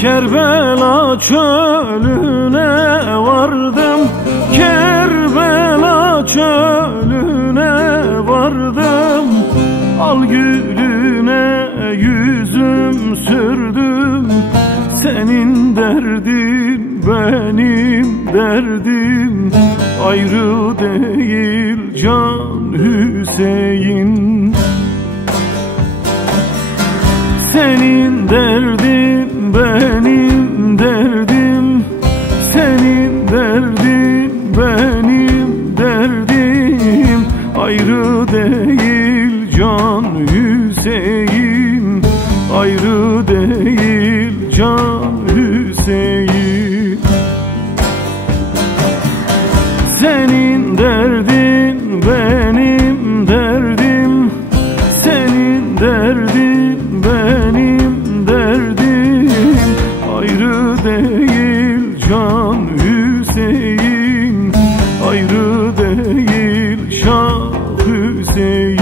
Kerbela çölüne vardım, Kerbela çölüne vardım. Al gülüne yüzüm sürdüm, senin derdin benim derdim. Ayrı değil Can Hüseyin. Senin derdin benim derdim, senin derdin benim derdim. Ayrı değil Can Hüseyin, ayrı değil Can Hüseyin. Senin derdin benim derdim, senin derdin benim derdim. Ayrı değil Can Hüseyin, ayrı değil Şah Hüseyin.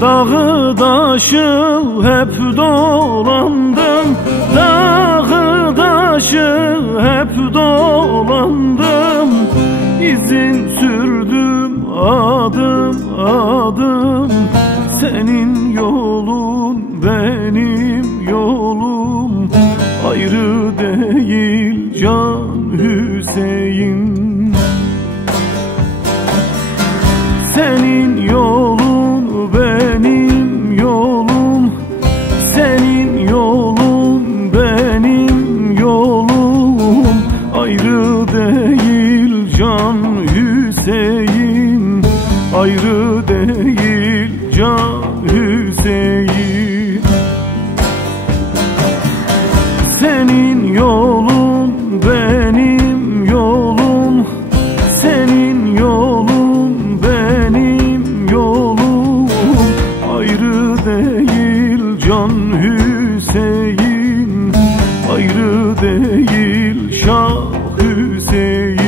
Dağı daşı hep dolandım, dağı daşı hep dolandım. İzin sürdüm adım adım, senin yolun benim yolum. Ayrı değil Can Hüseyin. Senin yolun benim yolum, senin yolun benim yolum. Ayrı değil Can Hüseyin, ayrı değil Can Hüseyin. Senin yolun benim yolum, senin yolun benim yolum. Ayrı değil Can Hüseyin, ayrı değil Şah Hüseyin.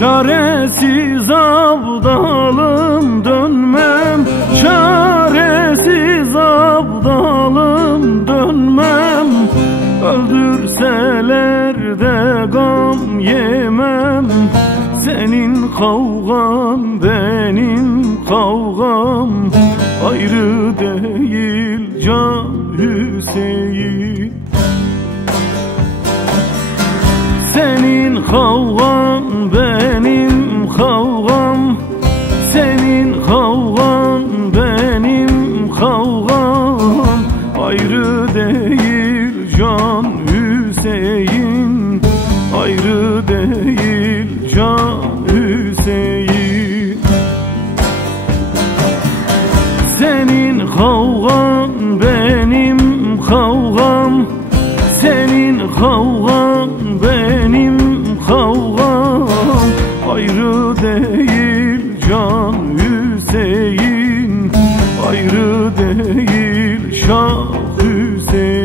Çaresiz abdalım dönmem, çaresiz abdalım dönmem. Öldürseler de gam yemem, senin kavgan benim kavgam. Ayrı değil Can Hüseyin. Senin kavgan benim kavgam, senin kavgan benim kavgam. Ayrı değil Can Hüseyin, ayrı değil Can Hüseyin. Senin kavgan benim kavgam, senin kavgan benim kavgam. Ayrı değil Can Hüseyin, değil Şah Hüseyin.